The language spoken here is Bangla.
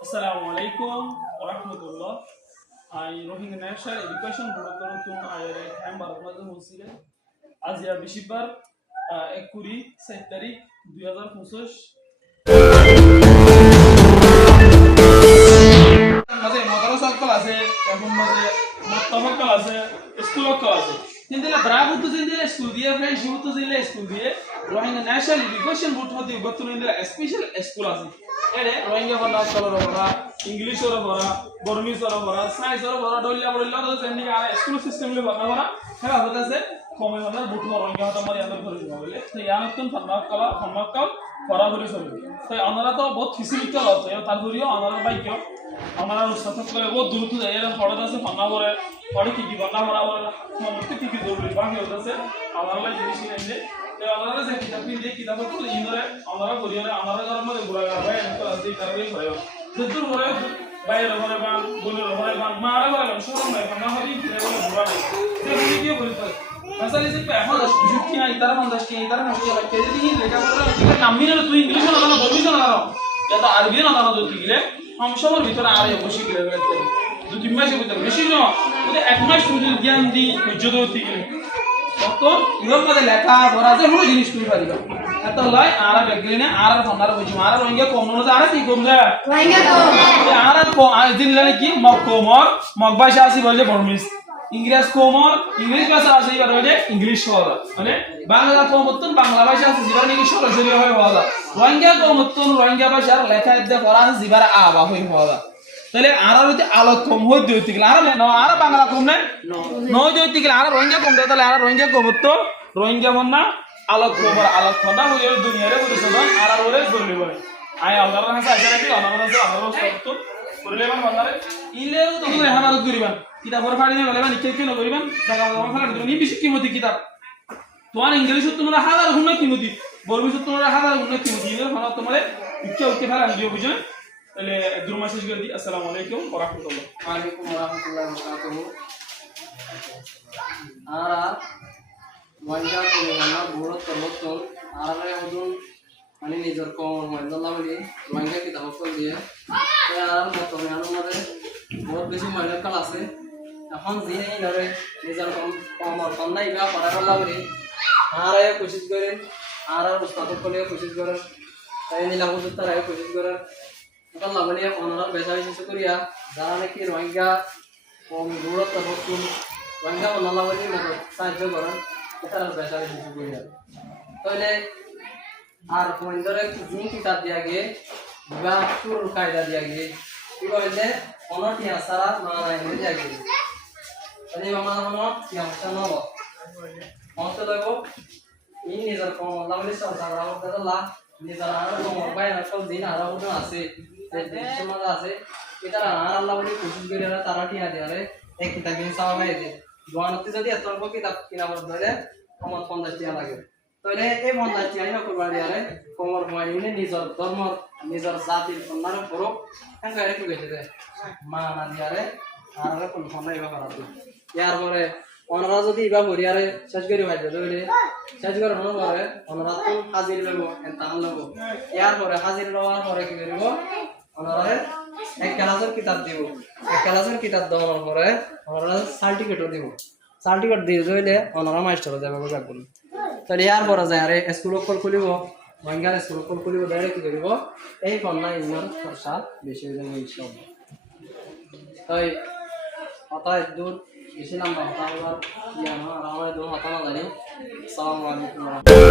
Assalamu alaikum wa rahmatullah. I Rohingya National Education Board to I am Barakmaz Hosile. As ya Bishibar, Ekuri, Secretary, 2025 মাঝে মাদ্রাসা কল আছে এখন মাঝে মাদ্রাসা কল আছে স্কুল কল আছে জিন্দলে ব্রাভুত জিন্দলে স্কুল দিয়ে ফ্রেন্ড শিবুত জিন্দলে স্কুল দিয়ে রোহিঙ্গা ন্যাশনাল এডুকেশন বোর্ড হতে গতন জিন্দলে স্পেশাল স্কুল আছে এরে রোহিঙ্গা বাংলা কলর ভরা ইংলিশ ওর ভরা বর্মিস ওর ভরা সায়েন্স ওর ভরা ডলিয়া বড়িলা তো সেন্ডিং আর স্কুল সিস্টেম লে ভরা ভরা হেরা হতাছে কমে হলার বুট রোহিঙ্গা হতা মারি আন্দর করে বলে তো ইয়ানতুন ফরমাক্কাল পড়া বলে চলবে তো আমরা তো বহুত ফেসিলিটি আছে তারপরেও আমরা বাইক আমরা সাথে করে বহুত দূর যায় এর পড়া আছে ফান্না করে পড়ে কি বান্না ভরা বলে সমস্ত কি জরুরি বাকি হচ্ছে আমরা জিনিস নিয়ে তো আমরা যে কিতাব দিয়ে কিতাব তো ইনরে আমরা করিয়ারে আমরা ঘরের মধ্যে ঘুরা ভাই তো আছে তারই হয় দুদূর ঘরে বাইরে ঘরে বান বলে ঘরে বান মারা ঘরে শুরু নাই ফান্না হবি ফিরে বলে ঘুরা নাই তো তুমি কি বলতে আসলে যে এখন যুক্তি নাই তারা 50 টি তারা 50 লাখ কেজি দিয়ে লেখাপড়া ঠিক নাম নিলে তুই ইংলিশ না জানা বলবি না এটা আরবি না জানা যদি গেলে সমস্যার ভিতরে আর বসে গেলে দু তিন মাসের ভিতরে বেশি না ওদের এক মাস শুধু জ্ঞান দি বুঝতে হতে গেলে কত ইয়োর মধ্যে লেখা পড়া যে কোনো জিনিস তুই পারিবা এত লয় আর বেগলি না আর ফন্ডার বুঝি আর রোহিঙ্গা কম না আর কি কম যায় রোহিঙ্গা কম আর দিন লাগে কি মগ কোমর মগ ভাষা আসি বলে বর্মিস ইংরেজ কোমর ইংলিশ ভাষা আছে এবার বলে ইংলিশ হওয়া মানে বাংলা কোমতন বাংলা ভাষা আছে জিবার নাকি সরাসরি হয় হওয়া রোহিঙ্গা কোমতন রোহিঙ্গা ভাষার লেখা ইদে পড়া আছে জিবার আবা হই হওয়া তাহলে আর হইতে আলো কম হই দিতে গেল আর বাংলা কম না নয় দিতে গেল আর রোহিঙ্গা কম দেয় তাহলে আর রোহিঙ্গা কোমতন রোহিঙ্গা মন্না আলো কোমর আলো খোদা হই দুনিয়ারে বুঝছন আর ওরে জরুরি বলে আই আল্লাহর কাছে আশা রাখি আল্লাহর কাছে আল্লাহর সত্য করলেমান বান্দারে ইলেও তো তুমি হামারত করিবান কিতাবর ফাড়ি না বলেবান কি কি করিবান জায়গা জায়গা ফাড়ি দিবেন বেশি কিমতি কিতাব তোমার ইংলিশত তোমরা হাজার গুণ কিমতি বর্মিশত তোমরা হাজার গুণ কিমতি এর মানে তোমারে ইচ্ছা উঠতে ফাড়া দিও বুঝছেন তাহলে একদম মেসেজ করে দিই আসসালামু আলাইকুম ওয়া রাহমাতুল্লাহ ওয়া আলাইকুম ওয়া রাহমাতুল্লাহি ওয়া বারাকাতুহু আরা ওয়াইগা করে না বড় তরত আরে ওজন মানে নিজের কম মহিলা বলি ওয়াইগা কি দাও করে দিয়ে আর মত মানে আমাদের বহুত বেশি মহিলা কাল আছে এখন যে ধরে নিজের কমর কম নাই বা পড়া বলি আরে কোশিশ করে আর উস্তাদ কোলে কোশিশ করে তাই নিলাম তারা কোশিশ করে আল্লাহ বলে ওনারা বেশা বেশি করিয়া যারা নাকি রোহিঙ্গা কম দূরত্ব হচ্ছেন রোহিঙ্গা আল্লাহ বলে সাহায্য করেন তারা বেশা বেশি করিয়া তাহলে আর রোহিঙ্গারে জিন কিতাব দিয়া গিয়ে বা সুর কায়দা দিয়া গিয়ে কি বললে অনটি আসারা মানা এনে দিয়া গিয়ে তাহলে মামা মামা কি আমসা নব আমসা লইব ইন নিজের কম আল্লাহ বলে সংসার আল্লাহ নিজের আর কম বাইরে সব দিন আর আছে সমাজ আছে এটা আর আল্লাহ বলে কোশিশ করে তারা টিয়া দেয়ারে এক কিতাব কিনে চাওয়া হয় যে দোয়ানতে যদি এত অল্প কিতাব কিনা বড় ধরে কমর 50 টাকা লাগে তাহলে এই 50 টাকা না করবা দেয়ারে কমর মানে নিজের ধর্ম নিজের জাতির কন্যার উপর এঙ্গারে কি গেছে রে মানা দিয়ারে আর কোন ফোনাই বা করা ইয়ার পরে ওনারা যদি ইবা করিয়ারে শেষ করি ভাই তাহলে শেষ করে হলো পরে ওনারা তো হাজির লব এন্তান লব ইয়ার পরে হাজির লওয়ার পরে কি করিব ওনারা এক ক্লাসের কিতাব দিব এক ক্লাসের কিতাব দেওয়ার পরে ওনারা সার্টিফিকেটও দিব সার্টিফিকেট দিয়ে দিলে ওনারা মাস্টার যাবে রাখবেন তাহলে ইয়ার পরে যায় আরে স্কুল কল খুলিব বাঙ্গাল স্কুল কল খুলিব দাঁড়ে কি করিব এই কন্যা ইমান খরচা বেশি হয়ে যাবে ইনশাআল্লাহ তাই অতএব দূর বেশি নাম্বার হতা হওয়ার ইয়া না আর আমাদের দূর হতা না জানি আসসালামু আলাইকুম